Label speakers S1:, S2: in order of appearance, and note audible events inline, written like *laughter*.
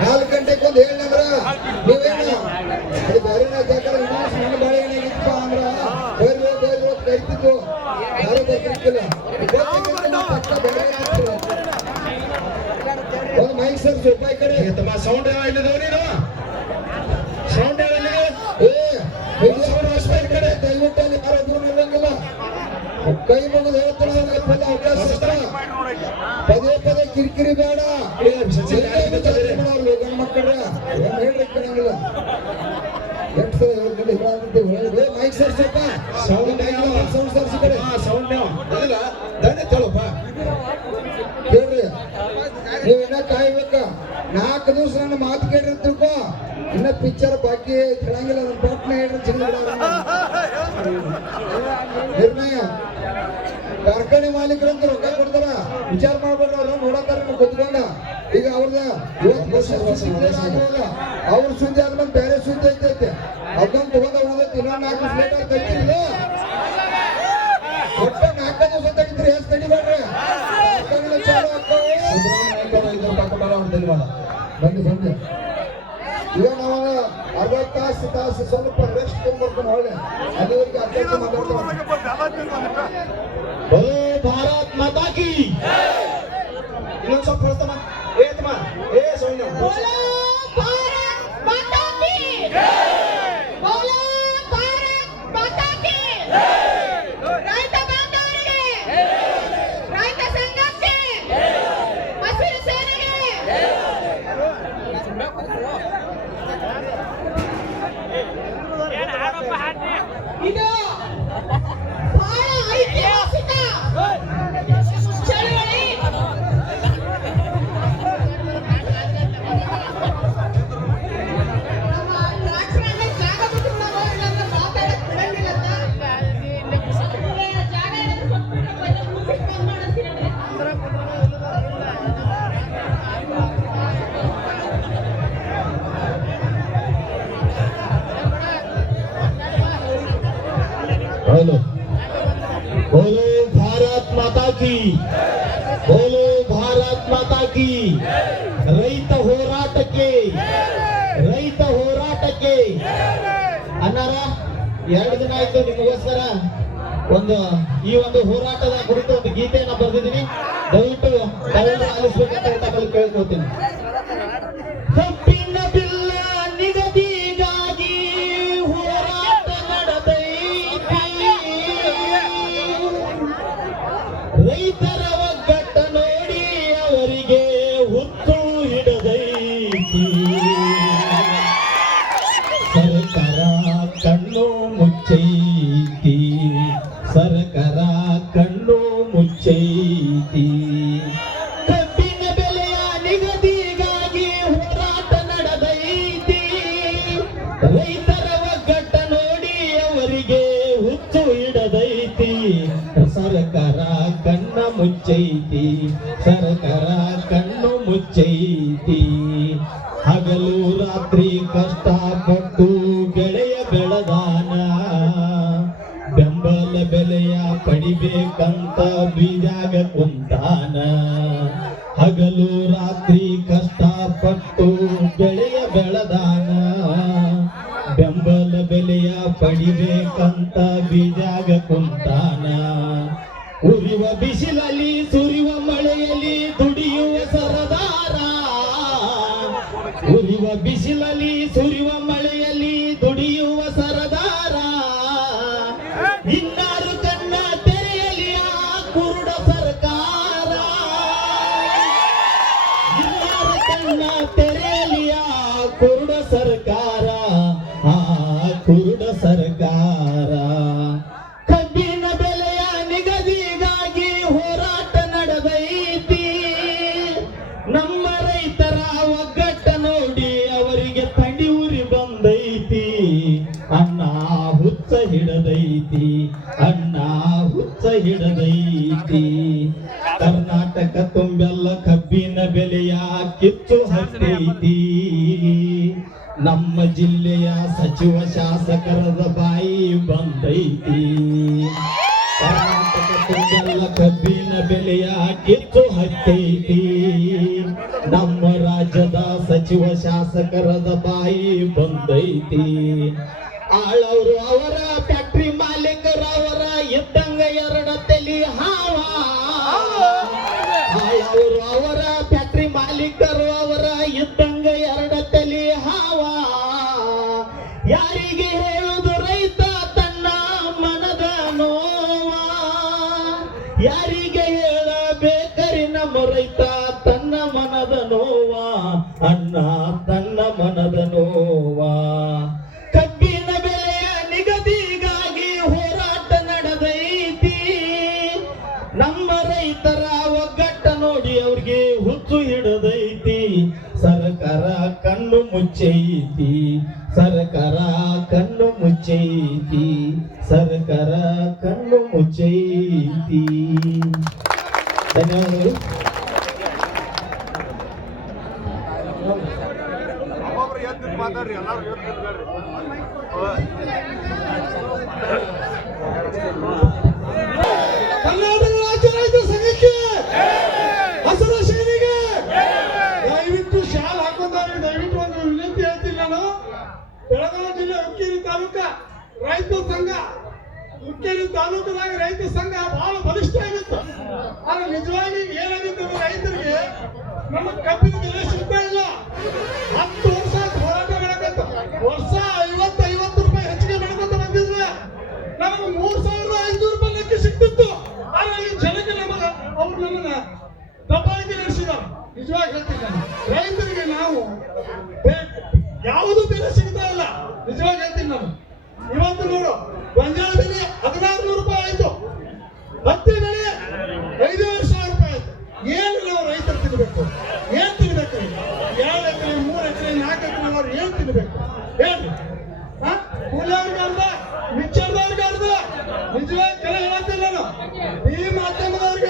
S1: ನಾಲ್ಕು ಗಂಟೆಗೆ ಒಂದು ಹೇಳಿದ್ರ ನೀವೇನು? ಅದು ಏನಾಗಿತ್ತಪ್ಪ ಅಂದ್ರ ಬೇರೆ ಬೇರೆ ಕರಿತಿದ್ದು ಯಾರು ಬೇರೆ ಆಗ್ತಿಲ್ಲ ಒಂದು ಮೈಕ್ ಸರ್ ಸ್ವಲ್ಪ
S2: ತಮ್ಮ ಸೌಂಡ್ ಇಲ್ಲದವ ನೀನು?
S1: ಕೈ ಮುಗಿದು ಹೇಳ್ತಾನೆ ನನಗೆ ಪದ. ಪದೇ ಕಿರಿಕಿರಿ ಬೇಡ. ಗಂಡ ಮಕ್ಕಳ ಏನ್ ಹೇಳ್ರಿ ಕೇಳಂಗಿಲ್ಲ ಎಷ್ಟು ಸಲ ಹೇಳ್ತೀನಿ ಹೇಳಾಗ್ಬಿಟ್ಟು ಮೈಕ್ ಸರ್ ಸ್ವಲ್ಪ
S2: ಸೌಂಡ್
S1: ಸೌಂಡ್ ಸರ್ಸಿ ಕಡೆ
S2: ಸೌಂಡ್ ಇಲ್ಲ ದಂಡ ತಗೊಳಪ್ಪ
S1: ಕೇಳ್ರಿ. ನೀವಿನ್ನ ಕಾಯ್ಬೇಕ. ನಾಲ್ಕು ದಿವಸ ನನ್ನ ಮಾತು ಕೇಳ್ರಿ ತಿಳ್ಕೊ. ಇನ್ನ ಪಿಕ್ಚರ್ ಬಾಕಿ ಕೇಳಂಗಿಲ್ಲ ನನ್ನ ಪಟ್ನ ಹೇಳ್ರಿ ಚಿನ್ನ *laughs* ನಿರ್ಣಯ. ಕಾರ್ಖಾನೆ ಮಾಲೀಕರಂತ ರೊಕ್ಕ ಕೊಡ್ತಾರ? ವಿಚಾರ ಮಾಡ್ಬೇಡ್ರಿ ಅವ್ರ ನೋಡತ್ತಾರ ಕುತ್ಕೊಂಡ. ಈಗ ಅವ್ರದ ಅವ್ರ ಸುದ್ದಿ ಆದ್ಮೇಲೆ ಬೇರೆ ಸುದ್ದಿ ಐತೈತೆ. ಅದನ್ನ ತಗೊಂಡ ಉಳಿದೈತಿ ಇನ್ನೊಂದು ನಾಲ್ಕು ಲೇಟ್ ಆಗ್ತೈತಿ ಇದು ಒಟ್ಟು ನಾಲ್ಕು ದಿವಸ ತೆಗಿದ್ರಿ ಎಷ್ಟು ತೆಗಿಬೇಡ್ರಿ ಚಾಲು ಬನ್ನಿ ಬನ್ನಿ. ಈಗ ನಾವು ಅರ್ಧ ತಾಸು ತಾಸು ಸ್ವಲ್ಪ ರೆಸ್ಟ್ ತಗೊಂಡ್ಬರ್ತಾನೆ ಒಳ್ಳೆ ಅಲ್ಲಿವರೆಗೆ ಅಧ್ಯಕ್ಷ ಮಾತಾಡ್ತಾನೆ
S2: ಭಾರತ್ ಮಾತಾ ಕಿ ಇನ್ನೊಂದು ಸ್ವಲ್ಪ ಹೇಳ್ತಮ್ಮ ಏತಮ್ಮ ಏ ಸೌಮ್ಯ
S3: बोलो
S2: ಭಾರತ್ ಮಾತಾ ಕಿ ರೈತ ಹೋರಾಟಕ್ಕೆ ರೈತ ಹೋರಾಟಕ್ಕೆ ಅನ್ನಾರ ಎರಡು ದಿನ ಆಯ್ತು ನಿಮಗೋಸ್ಕರ ಒಂದು, ಈ ಒಂದು ಹೋರಾಟದ ಕುರಿತು ಒಂದು ಗೀತೆಯನ್ನ ಬರೆದಿದ್ದೀನಿ. ದಯವಿಟ್ಟು ತಾವೆಲ್ಲ ಆಲಿಸ್ಬೇಕಂತ ಕೇಳ್ಕೊತೀನಿ ಮುಚ್ಚೈತಿ ಕಬ್ಬಿನ ಬೆಲೆಯ ನಿಗದಿಗಾಗಿ ಹೋರಾಟ ನಡೆದೈತಿ. ರೈತರ ಒಗ್ಗಟ್ಟ ನೋಡಿ ಅವರಿಗೆ ಹುಚ್ಚು ಹಿಡದೈತಿ. ಸರ್ಕಾರ ಕಣ್ಣ ಮುಚ್ಚೈತಿ. ಸರ್ಕಾರ ಕಣ್ಣು ಮುಚ್ಚೈತಿ. ಹಗಲು ರಾತ್ರಿ ಕಷ್ಟಪಟ್ಟು ಗೆಳೆಯ ಬೆಳೆದಾನ ಬೆಂಬಲ ಬೆಲೆಯ ಪಡಿಬೇಕಂತ ಬೀಜಾಗ ಕುಂತಾನ ಹಗಲು ರಾತ್ರಿ ಕಷ್ಟಪಟ್ಟು ಬೆಳೆಯ ಬೆಳದಾನ. ಬೆಂಬಲ ಬೆಲೆಯ ಪಡಿಬೇಕಂತ ಬೀಜಾಗ ಕುಂತಾನ ಉರಿವ ಬಿಸಿಲಲ್ಲಿ ಸುರಿವ ಮಳೆಯಲ್ಲಿ para ಹಿಡದೈತಿ ಕರ್ನಾಟಕ ತುಂಬೆಲ್ಲ, ಕಬ್ಬಿನ ಬೆಲೆಯ ಕಿತ್ತು ಹತ್ತೈತಿ. ನಮ್ಮ ಜಿಲ್ಲೆಯ ಸಚಿವ ಶಾಸಕರದ ಬಾಯಿ ಬಂದೈತಿ. ಕರ್ನಾಟಕ ತುಂಬೆಲ್ಲ, ಕಬ್ಬಿನ ಬೆಲೆಯ ಕಿತ್ತು ಹತ್ತೈತಿ. ನಮ್ಮ ರಾಜ್ಯದ ಸಚಿವ ಶಾಸಕರದ ಬಾಯಿ ಬಂದೈತಿ. ಆಳವರು ಅವರ ಫ್ಯಾಕ್ಟ್ರಿ ಮಾಲೀಕರವರ ಇದ್ದಂಗ ಎರಡ ಯಾರಿಗೆ ಹೇಳಬೇಕರಿ ನಮ್ಮ ರೈತ? ತನ್ನ ಮನದ ನೋವಾ, ಅಣ್ಣ ತನ್ನ ಮನದ ನೋವಾ. ಕಬ್ಬಿನ ಬೆಲೆಯ ನಿಗದಿಗಾಗಿ ಹೋರಾಟ ನಡೆದೈತಿ. ನಮ್ಮ ರೈತರ ಒಗ್ಗಟ್ಟ ನೋಡಿ ಅವ್ರಿಗೆ ಹುಚ್ಚು ಹಿಡದೈತಿ. ಸರ್ಕಾರ ಕಣ್ಣು ಮುಚ್ಚೈತಿ. ಸರ್ಕಾರ ಕಣ್ಣು ಮುಚ್ಚೈತಿ. ಸರ್ಕಾರ ಕಣ್ಣು ಮುಚ್ಚೈತಿ. ಧನ್ಯವಾದಗಳು
S4: ಎದ್ದು ನಿಂತ್ಕೊಳ್ರಿ.
S5: ಕರ್ನಾಟಕ ರಾಜ್ಯ ರೈತ ಸಂಘಕ್ಕೆ ಹಸಿರು ಸೇನೆಗೆ ದಯವಿಟ್ಟು ಶಾಲ್ ಹಾಕೊಂಡವ್ರಿಗೆ ದಯವಿಟ್ಟು ಒಂದು ವಿನಂತಿ ಹೇಳ್ತೀನಿ ನಾನು ಬೆಳಗಾವಿ ಜಿಲ್ಲೆ ಹುಕ್ಕೇರಿ ತಾಲೂಕ ರೈತ ಸಂಘ ಹುಕ್ಕೇರಿ ತಾಲೂಕದಾಗ ರೈತ ಸಂಘ ಆದ್ರೆ ನಿಜವಾಗಿ ಏನಾಗಿತ್ತು ಅಂದ್ರೆ ರೈತರಿಗೆ ನಮ್ಮ ಕಬ್ಬಿನ ಬೆಲೆ ಸಿಗ್ತಾ ಇಲ್ಲ. ಹತ್ತು ವರ್ಷ ಹೋರಾಟ ಮಾಡಕತ್ತ. ವರ್ಷ ಐವತ್ತು ಐವತ್ತು ರೂಪಾಯಿ ಹೆಚ್ಚಿಗೆ ಮಾಡ್ಕೊಂತ ಬಂದಿದ್ರೆ ನಮಗೆ ಮೂರ್ ಸಾವಿರದ ಐನೂರು ರೂಪಾಯಿ ಲೆಕ್ಕ ಸಿಗ್ತಿತ್ತು ಆದ್ರೆ ಜನಕ್ಕೆ ನಮಗ ಅವ್ರು ನಮ್ಮನ್ನ ದಬ್ಬಾಳಿಕೆ ನಡೆಸಿದಾರೆ ನಿಜವಾಗಿ ಹೇಳ್ತೀನಿ ರೈತರಿಗೆ ನಾವು ಯಾವುದು ಬೆಲೆ ಸಿಗ್ತಾ ಇಲ್ಲ. ನಿಜವಾಗಿ ಹೇಳ್ತೀನಿ ನಾನು. ಇವತ್ತು ನೋಡು ಗೊಂಜಾಳ ಬೆಲೆ ಹದಿನಾರು ನೂರು ರೂಪಾಯಿ ಆಯ್ತು. ಹತ್ತಿ ಬೆಲೆ ಐದೂವರೆ ಸಾವಿರ ರೂಪಾಯಿ ಆಯ್ತು. ಏನು ನಾವು ರೈತರು ತಿನ್ಬೇಕು? ಏನ್ ತಿನ್ಬೇಕು ಎರಡು ಎಕರೆ? ಮೂರು ಎಕರೆ, ನಾಲ್ಕು ಎಕರೆ ಅವ್ರು ಏನ್ ತಿನ್ಬೇಕು? ಹೇಳ್ರಿ. ಕೂಲಿಯವ್ರಿಗೆ ಅರ್ಧ ಅರ್ಧ ನಿಜವಾಗಿ ಕೆಲ ಹೇಳ್ತಿಲ್ಲ ನಾನು. ಟಿವಿ ಮಾಧ್ಯಮದವ್ರಿಗೆ